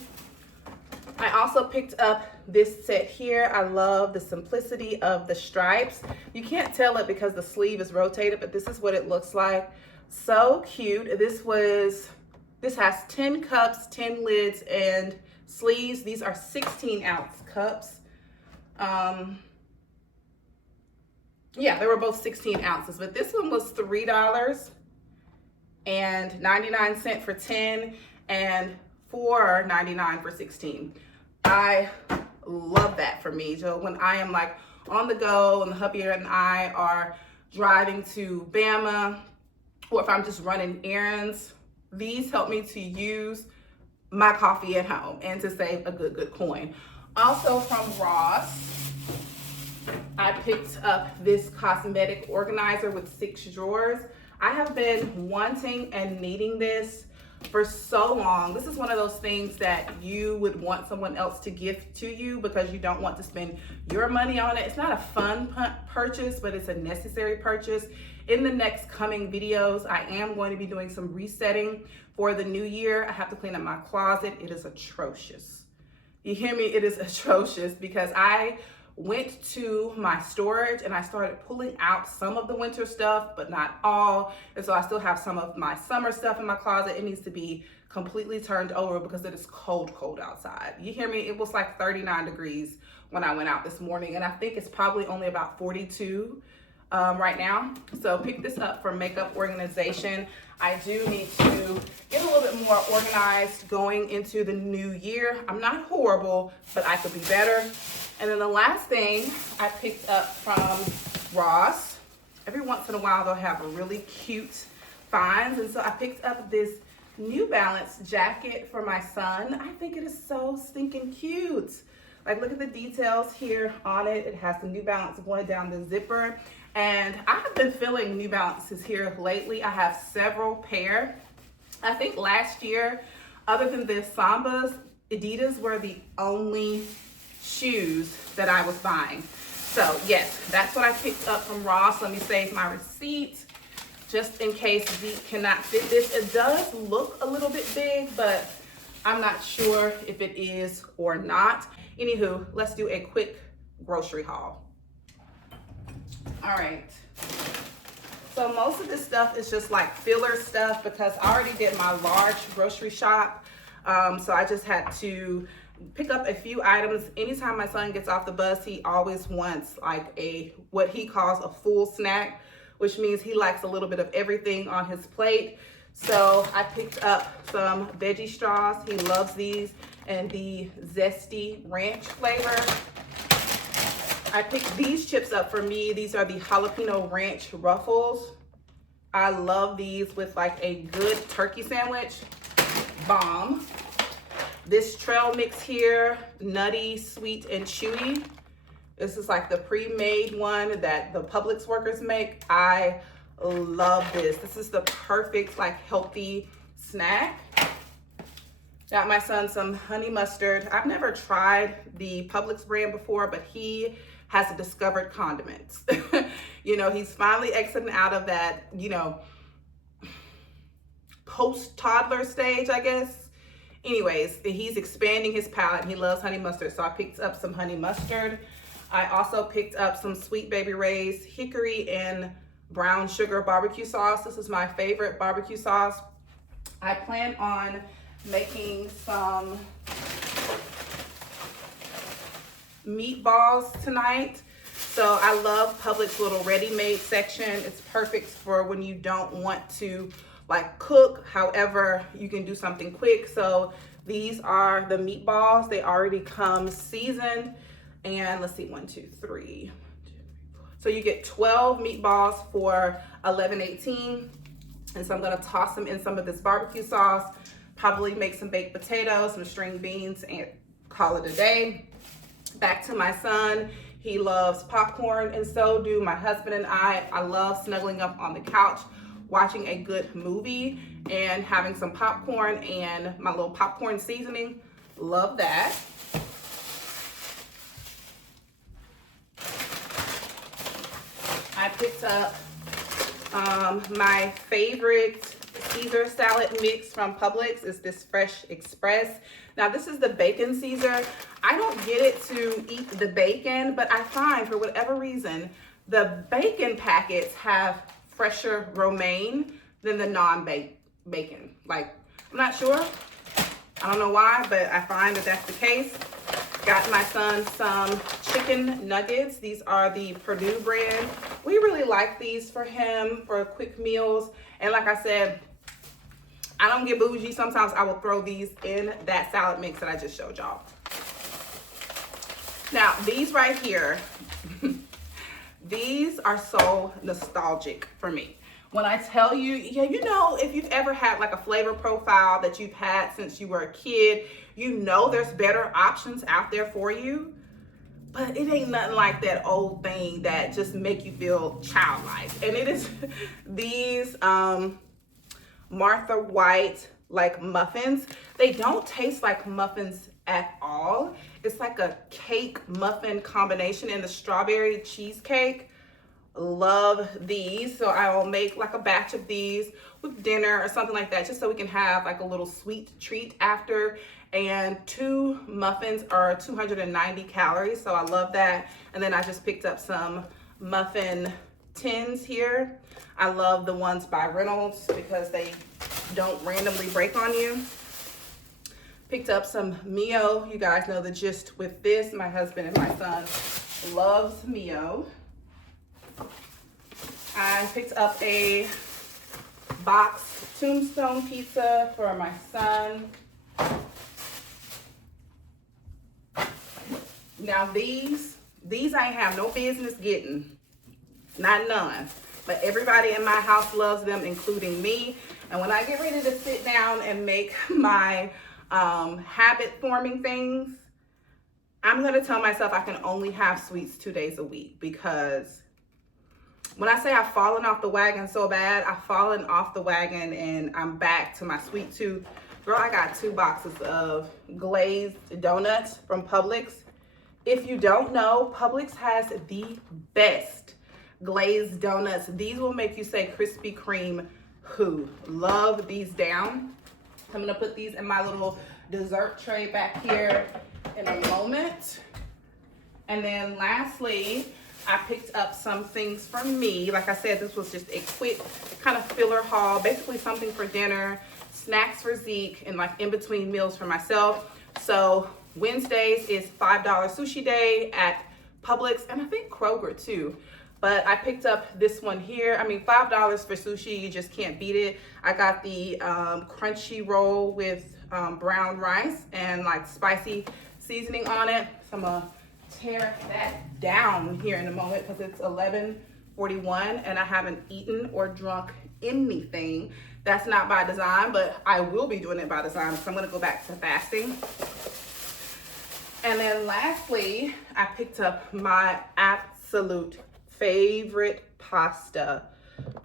I also picked up this set here. I love the simplicity of the stripes. You can't tell it because the sleeve is rotated, but this is what it looks like. So cute. This has 10 cups, 10 lids, and sleeves. These are 16-ounce cups. Yeah, they were both 16 ounces, but this one was $3.99 for 10 and $4.99 for 16. I love that for me. So when I am like on the go and the hubby and I are driving to Bama, or if I'm just running errands, these help me to use my coffee at home and to save a good coin. Also from Ross, I picked up this cosmetic organizer with 6 drawers. I have been wanting and needing this for so long. This is one of those things that you would want someone else to gift to you because you don't want to spend your money on it. It's not a fun purchase, but it's a necessary purchase. In the next coming videos, I am going to be doing some resetting for the new year. I have to clean up my closet. It is atrocious. You hear me? It is atrocious because I went to my storage and I started pulling out some of the winter stuff, but not all. And so I still have some of my summer stuff in my closet. It needs to be completely turned over because it is cold outside. You hear me? It was like 39 degrees when I went out this morning, and I think it's probably only about 42 right now. So pick this up for makeup organization. I do need to get a little bit more organized going into the new year. I'm not horrible, but I could be better. And then the last thing I picked up from Ross, every once in a while they'll have a really cute finds. And so I picked up this New Balance jacket for my son. I think it is so stinking cute. Like, look at the details here on it. It has the New Balance going down the zipper. And I have been feeling New Balances here lately. I have several pair. I think last year, other than the Sambas, Adidas were the only shoes that I was buying. So yes, that's what I picked up from Ross. Let me save my receipt just in case Zeke cannot fit this. It does look a little bit big, but I'm not sure if it is or not. Anywho, let's do a quick grocery haul. All right, so most of this stuff is just like filler stuff because I already did my large grocery shop. So I just had to pick up a few items. Anytime my son gets off the bus, he always wants like what he calls a full snack, which means he likes a little bit of everything on his plate. So I picked up some veggie straws. He loves these and the zesty ranch flavor. I picked these chips up for me. These are the jalapeno ranch ruffles. I love these with like a good turkey sandwich. Bomb. This trail mix here, nutty, sweet, and chewy. This is like the pre-made one that the Publix workers make. I love this. This is the perfect like healthy snack. Got my son some honey mustard. I've never tried the Publix brand before, but he has discovered condiments. You know, he's finally exiting out of that, you know, post-toddler stage, I guess. Anyways, he's expanding his palate. He loves honey mustard, so I picked up some honey mustard. I also picked up some Sweet Baby Ray's hickory and brown sugar barbecue sauce. This is my favorite barbecue sauce. I plan on making some meatballs tonight. So I love Publix little ready-made section. It's perfect for when you don't want to like cook. However, you can do something quick. So these are the meatballs. They already come seasoned. And let's see, 1, 2, 3. So you get 12 meatballs for $11.18. And so I'm gonna toss them in some of this barbecue sauce, probably make some baked potatoes, some string beans, and call it a day. Back to my son. He loves popcorn, and so do my husband and I. I love snuggling up on the couch, watching a good movie, and having some popcorn and my little popcorn seasoning. Love that. I picked up my favorite Caesar salad mix from Publix. Is this Fresh Express. Now this is the bacon Caesar. I don't get it to eat the bacon, but I find for whatever reason, the bacon packets have fresher romaine than the non-bacon. Like, I'm not sure. I don't know why, but I find that that's the case. Got my son some chicken nuggets. These are the Purdue brand. We really like these for him for quick meals. And like I said, I don't get bougie. Sometimes I will throw these in that salad mix that I just showed y'all. Now, these right here, these are so nostalgic for me. When I tell you, yeah, you know, if you've ever had like a flavor profile that you've had since you were a kid, you know there's better options out there for you. But it ain't nothing like that old thing that just make you feel childlike. And it is these Martha White like muffins. They don't taste like muffins at all. It's like a cake muffin combination in the strawberry cheesecake. Love these. So I will make like a batch of these with dinner or something like that, just so we can have like a little sweet treat after. And 2 muffins are 290 calories, so I love that. And then I just picked up some muffin tins here. I love the ones by Reynolds because they don't randomly break on you. Picked up some Mio. You guys know the gist with this. My husband and my son loves Mio. I picked up a box Tombstone pizza for my son. Now these I have no business getting, not none, but everybody in my house loves them, including me. And when I get ready to sit down and make my habit forming things, I'm gonna tell myself I can only have sweets 2 days a week, because when I say I've fallen off the wagon so bad, I've fallen off the wagon and I'm back to my sweet tooth. Girl, I got 2 boxes of glazed donuts from Publix. If you don't know, Publix has the best glazed donuts. These will make you say Krispy Kreme who. Love these down. I'm gonna put these in my little dessert tray back here in a moment. And then lastly, I picked up some things for me. Like I said, this was just a quick kind of filler haul, basically something for dinner, snacks for Zeke, and like in between meals for myself. So Wednesdays is $5 sushi day at Publix, and I think Kroger too. But I picked up this one here. I mean, $5 for sushi, you just can't beat it. I got the crunchy roll with brown rice and like spicy seasoning on it. So I'm gonna tear that down here in a moment because it's 11:41 and I haven't eaten or drunk anything. That's not by design, but I will be doing it by design because I'm gonna go back to fasting. And then lastly, I picked up my absolute favorite pasta.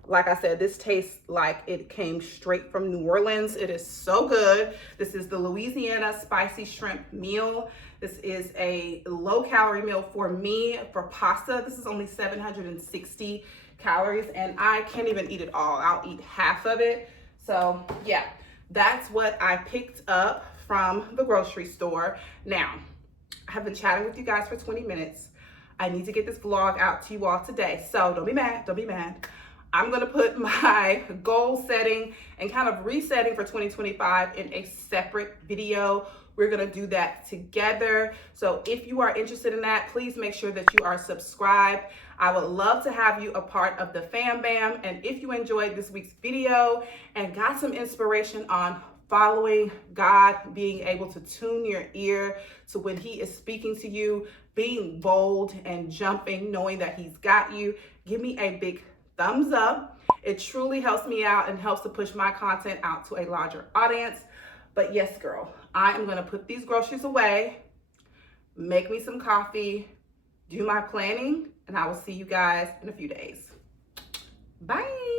Like I said, this tastes like it came straight from New Orleans. It is so good. This is the Louisiana Spicy Shrimp Meal. This is a low-calorie meal for me for pasta. This is only 760 calories, and I can't even eat it all. I'll eat half of it. So yeah, that's what I picked up from the grocery store. Now, I have been chatting with you guys for 20 minutes. I need to get this vlog out to you all today. So don't be mad, don't be mad. I'm gonna put my goal setting and kind of resetting for 2025 in a separate video. We're gonna do that together. So if you are interested in that, please make sure that you are subscribed. I would love to have you a part of the Fam Bam. And if you enjoyed this week's video and got some inspiration on following God, being able to tune your ear to when He is speaking to you, being bold and jumping, knowing that He's got you, give me a big thumbs up. It truly helps me out and helps to push my content out to a larger audience. But yes, girl, I am gonna put these groceries away, make me some coffee, do my planning, and I will see you guys in a few days. Bye.